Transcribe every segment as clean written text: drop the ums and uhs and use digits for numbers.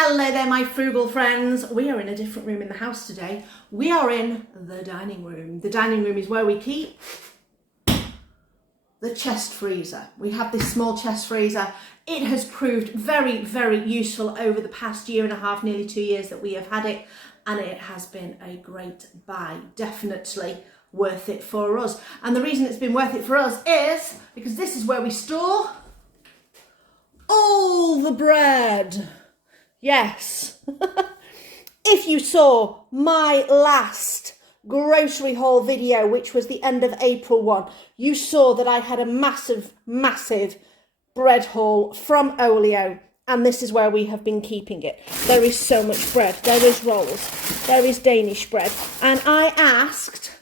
Hello there, my frugal friends. We are in a different room in the house today. We are in the dining room. The dining room is where we keep the chest freezer. We have this small chest freezer. It has proved very, very useful over the past year and a half, nearly 2 years that we have had it, and it has been a great buy. Definitely worth it for us. And the reason it's been worth it for us is because this is where we store all the bread. Yes. If you saw my last grocery haul video, which was the end of April one, you saw that I had a massive bread haul from Olio, and this is where we have been keeping it. There is so much bread. There is rolls. There is Danish bread. And I asked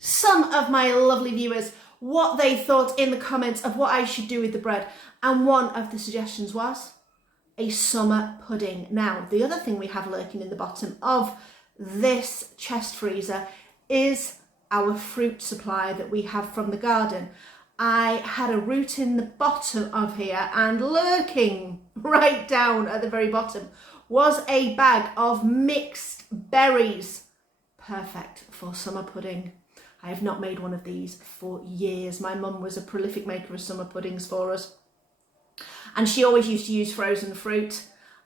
some of my lovely viewers what they thought in the comments of what I should do with the bread. And one of the suggestions was a summer pudding. Now, the other thing we have lurking in the bottom of this chest freezer is our fruit supply that we have from the garden. I had a root in the bottom of here, and lurking right down at the very bottom was a bag of mixed berries. Perfect for summer pudding. I have not made one of these for years. My mum was a prolific maker of summer puddings for us, and she always used to use frozen fruit,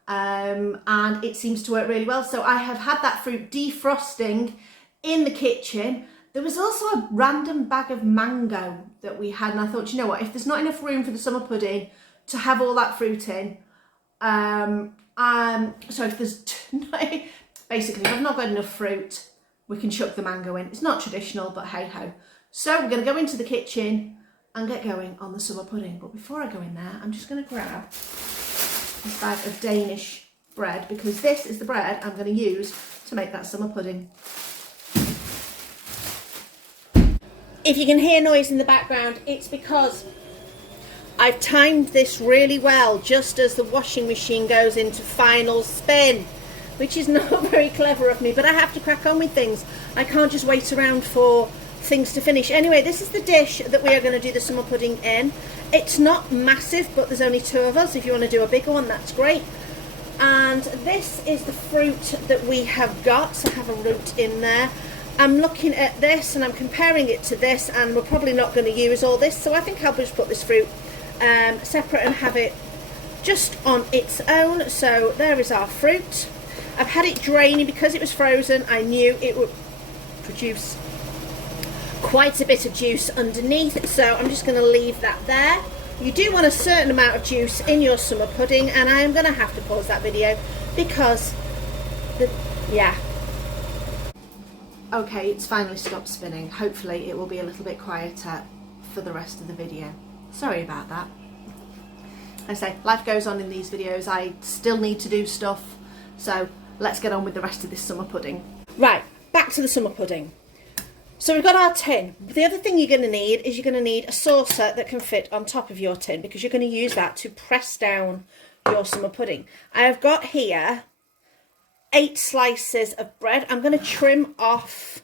and it seems to work really well. So I have had that fruit defrosting in the kitchen. There was also a random bag of mango that we had, and I thought, you know what, if there's not enough room for the summer pudding to have all that fruit in, so if there's basically, if I've not got enough fruit, we can chuck the mango in. It's not traditional, but hey ho. So we're going to go into the kitchen and get going on the summer pudding. But before I go in there, I'm just going to grab this bag of Danish bread, because this is the bread I'm going to use to make that summer pudding. If you can hear noise in the background, it's because I've timed this really well just as the washing machine goes into final spin, which is not very clever of me, but I have to crack on with things. I can't just wait around for things to finish. Anyway, this is the dish that we are going to do the summer pudding in. It's not massive, but there's only 2 of us. If you want to do a bigger one, that's great. And this is the fruit that we have got. So I have a root in there. I'm looking at this and I'm comparing it to this, and we're probably not going to use all this, so I think I'll just put this fruit separate and have it just on its own. So there is our fruit. I've had it draining because it was frozen. I knew it would produce quite a bit of juice underneath, so I'm just going to leave that there. You do want a certain amount of juice in your summer pudding, and I am going to have to pause that video because okay, it's finally stopped spinning. Hopefully it will be a little bit quieter for the rest of the video. Sorry about that. I say, life goes on in these videos. I still need to do stuff, so let's get on with the rest of this summer pudding. Right, back to the summer pudding. So we've got our tin. The other thing you're going to need is you're going to need a saucer that can fit on top of your tin, because you're going to use that to press down your summer pudding. I have got here 8 slices of bread. I'm going to trim off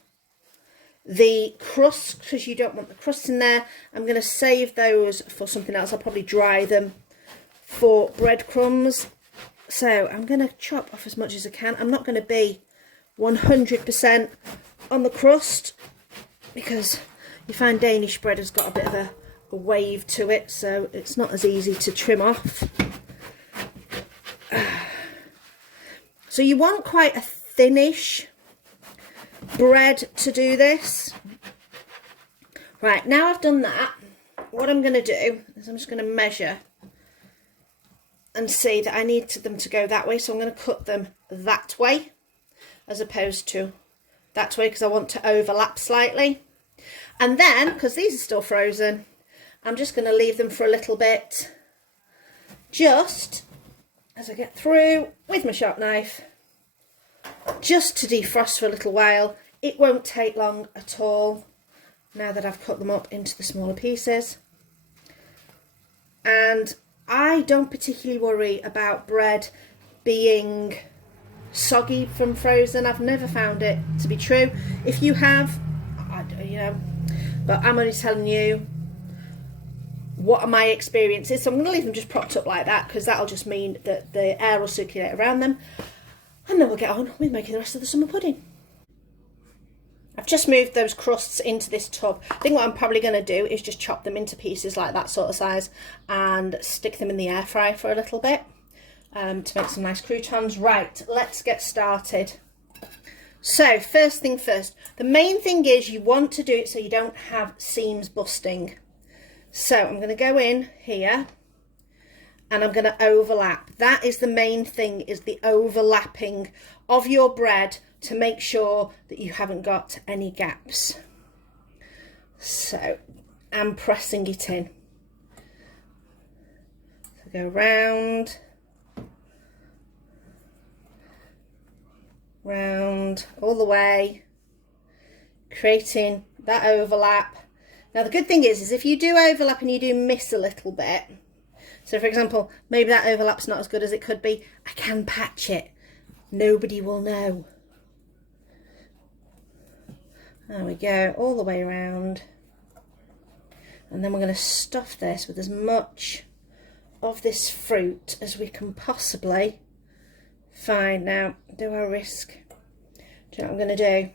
the crust because you don't want the crust in there. I'm going to save those for something else. I'll probably dry them for breadcrumbs. So I'm going to chop off as much as I can. I'm not going to be 100% on the crust, because you find Danish bread has got a bit of a wave to it, so it's not as easy to trim off. So you want quite a thinnish bread to do this. Right, now I've done that, what I'm going to do is I'm just going to measure and see that I need them to go that way. So I'm going to cut them that way as opposed to that way, because I want to overlap slightly. And then, because these are still frozen, I'm just going to leave them for a little bit, just as I get through with my sharp knife, just to defrost for a little while. It won't take long at all now that I've cut them up into the smaller pieces. And I don't particularly worry about bread being soggy from frozen. I've never found it to be true. If you have, but I'm only telling you what my experience is. So I'm going to leave them just propped up like that, because that'll just mean that the air will circulate around them, and then we'll get on with making the rest of the summer pudding. I've just moved those crusts into this tub. I think what I'm probably going to do is just chop them into pieces like that sort of size and stick them in the air fryer for a little bit to make some nice croutons. Right, let's get started. So first thing first, the main thing is you want to do it so you don't have seams busting. So I'm going to go in here and I'm going to overlap. That is the main thing, is the overlapping of your bread to make sure that you haven't got any gaps. So I'm pressing it in. So go round, round, all the way, creating that overlap. Now the good thing is if you do overlap and you do miss a little bit, so for example, maybe that overlap's not as good as it could be, I can patch it. Nobody will know. There we go, all the way around. And then we're going to stuff this with as much of this fruit as we can possibly find. Now, do I risk? Do you know what I'm going to do?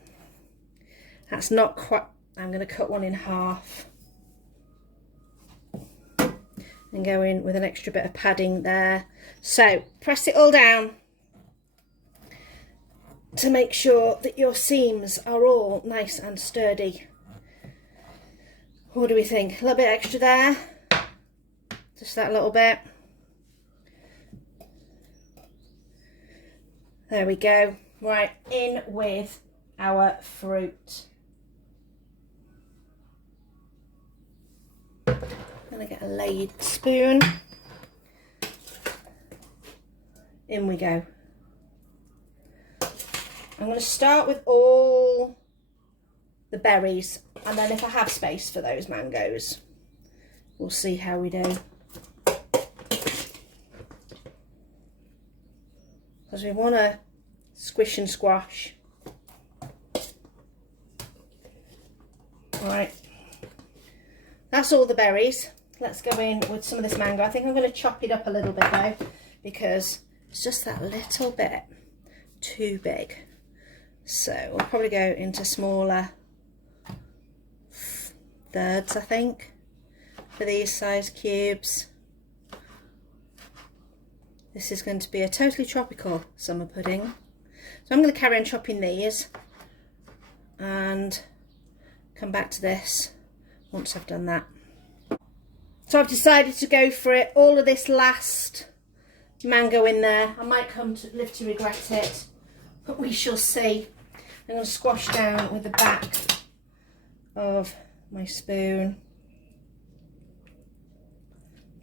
That's not quite, I'm going to cut one in half. And go in with an extra bit of padding there. So, press it all down to make sure that your seams are all nice and sturdy. What do we think? A little bit extra there. Just that little bit. There we go. Right, in with our fruit. I'm going to get a laid spoon. In we go. I'm going to start with all the berries, and then if I have space for those mangoes, we'll see how we do. Because we want to squish and squash. Right, that's all the berries. Let's go in with some of this mango. I think I'm going to chop it up a little bit though, because it's just that little bit too big. So we'll probably go into smaller thirds, I think, for these size cubes. This is going to be a totally tropical summer pudding. So I'm going to carry on chopping these and come back to this once I've done that. So I've decided to go for it. All of this last mango in there. I might come to live to regret it, but we shall see. I'm going to squash down with the back of my spoon.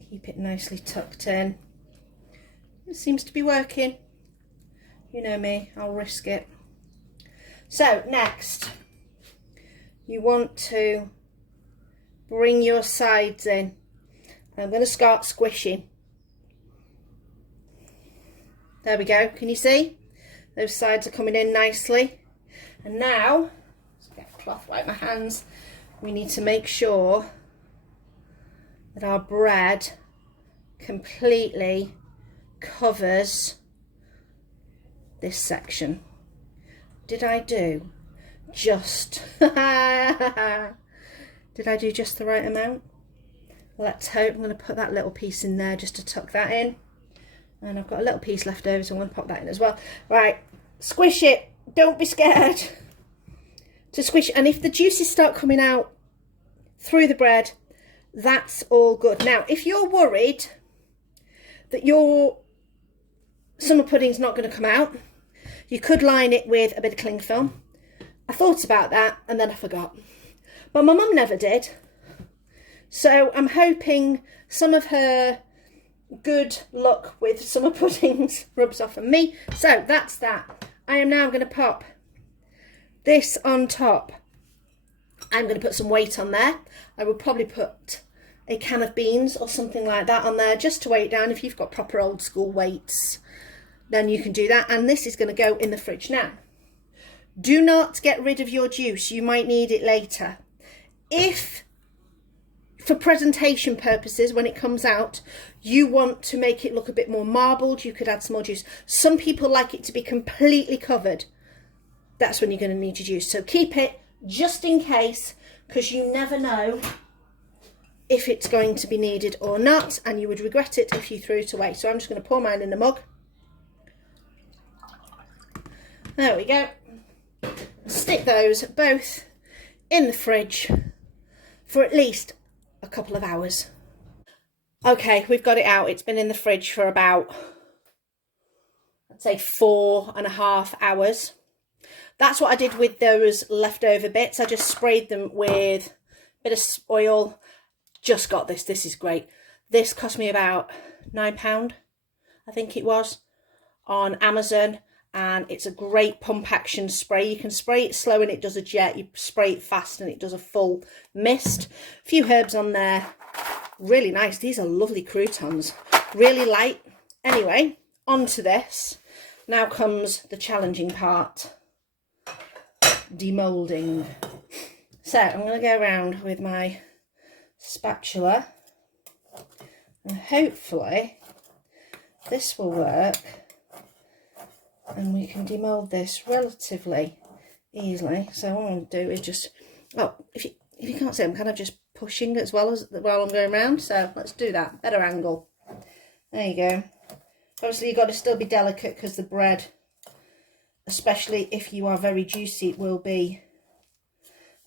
Keep it nicely tucked in. It seems to be working. You know me, I'll risk it. So next, you want to bring your sides in. I'm going to start squishing. There we go. Can you see? Those sides are coming in nicely. And now, let's get a cloth, wipe my hands. We need to make sure that our bread completely covers this section. Did I do just did I do just the right amount? Let's hope. I'm going to put that little piece in there just to tuck that in, and I've got a little piece left over, so I'm going to pop that in as well. Right, squish it, don't be scared to squish, and if the juices start coming out through the bread, that's all good. Now if you're worried that your summer pudding's not going to come out, you could line it with a bit of cling film. I thought about that and then I forgot, but my mum never did, so I'm hoping some of her good luck with summer puddings rubs off on me. So that's that. I am now going to pop this on top. I'm going to put some weight on there. I will probably put a can of beans or something like that on there just to weigh it down. If you've got proper old school weights, then you can do that. And this is going to go in the fridge. Now, do not get rid of your juice. You might need it later. If for presentation purposes, when it comes out, you want to make it look a bit more marbled, you could add some more juice. Some people like it to be completely covered. That's when you're going to need your juice. So keep it just in case, because you never know if it's going to be needed or not, and you would regret it if you threw it away. So I'm just going to pour mine in the mug. There we go. Stick those both in the fridge for at least a couple of hours. Okay, we've got it out. It's been in the fridge for about, I'd say 4.5 hours. That's what I did with those leftover bits. I just sprayed them with a bit of oil. Just got this. This is great. This cost me about £9, I think it was, on Amazon. And it's a great pump action spray. You can spray it slow and it does a jet. You spray it fast and it does a full mist. A few herbs on there. Really nice. These are lovely croutons. Really light. Anyway, on to this. Now comes the challenging part. Demoulding. So I'm going to go around with my spatula. And hopefully this will work. And we can demould this relatively easily. So what I'm going to do is just, oh, if you can't see, I'm kind of just pushing as well as while I'm going around. So let's do that. Better angle. There you go. Obviously you've got to still be delicate because the bread, especially if you are very juicy, it will be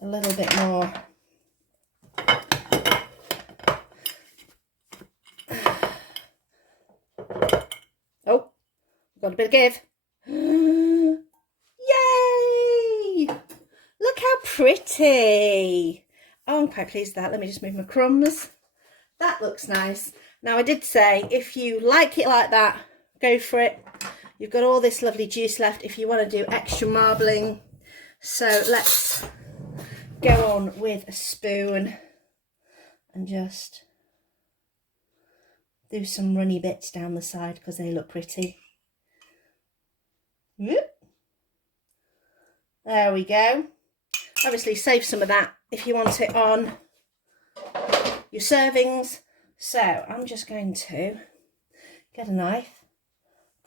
a little bit more. Oh, got a bit of give. Yay! Look how pretty. Oh, I'm quite pleased with that. Let me just move my crumbs. That looks nice. Now, I did say, if you like it like that, go for it. You've got all this lovely juice left if you want to do extra marbling. So let's go on with a spoon and just do some runny bits down the side because they look pretty. There we go. Obviously save some of that if you want it on your servings. So I'm just going to get a knife,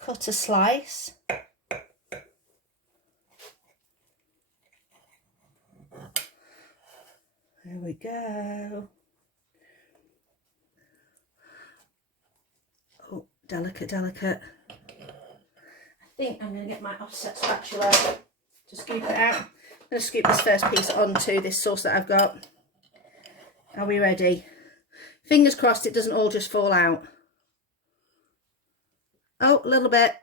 cut a slice. There we go. Oh, delicate, delicate. I think I'm going to get my offset spatula to scoop it out. I'm going to scoop this first piece onto this sauce that I've got. Are we ready? Fingers crossed it doesn't all just fall out. Oh, a little bit.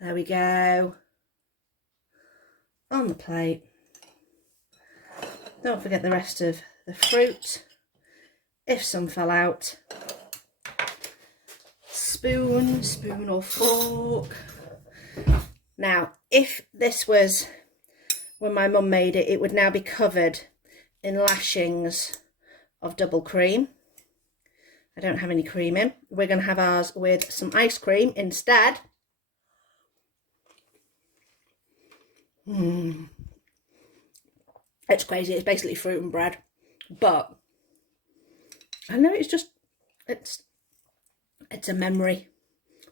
There we go. On the plate. Don't forget the rest of the fruit, if some fell out. Spoon or fork. Now, if this was when my mum made it, it would now be covered in lashings of double cream. I don't have any cream in. We're going to have ours with some ice cream instead. It's crazy. It's basically fruit and bread. But I know it's just, it's a memory.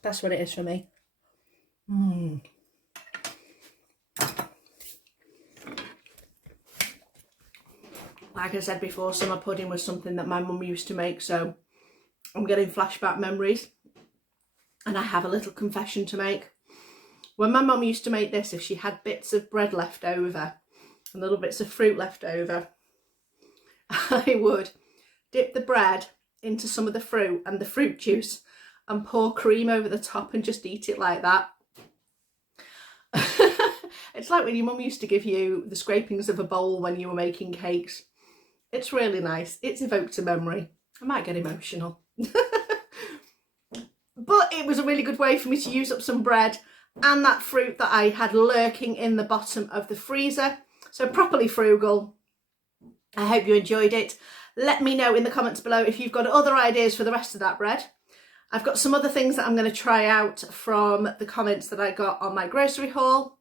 That's what it is for me. Like I said before, summer pudding was something that my mum used to make, so I'm getting flashback memories. And I have a little confession to make. When my mum used to make this, if she had bits of bread left over and little bits of fruit left over, I would dip the bread into some of the fruit and the fruit juice and pour cream over the top and just eat it like that. It's like when your mum used to give you the scrapings of a bowl when you were making cakes. It's really nice. It's evoked a memory. I might get emotional. But it was a really good way for me to use up some bread and that fruit that I had lurking in the bottom of the freezer. So properly frugal. I hope you enjoyed it. Let me know in the comments below if you've got other ideas for the rest of that bread. I've got some other things that I'm going to try out from the comments that I got on my grocery haul.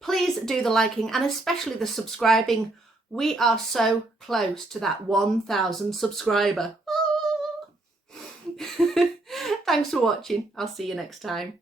Please do the liking and especially the subscribing. We are so close to that 1,000 subscriber. Thanks for watching. I'll see you next time.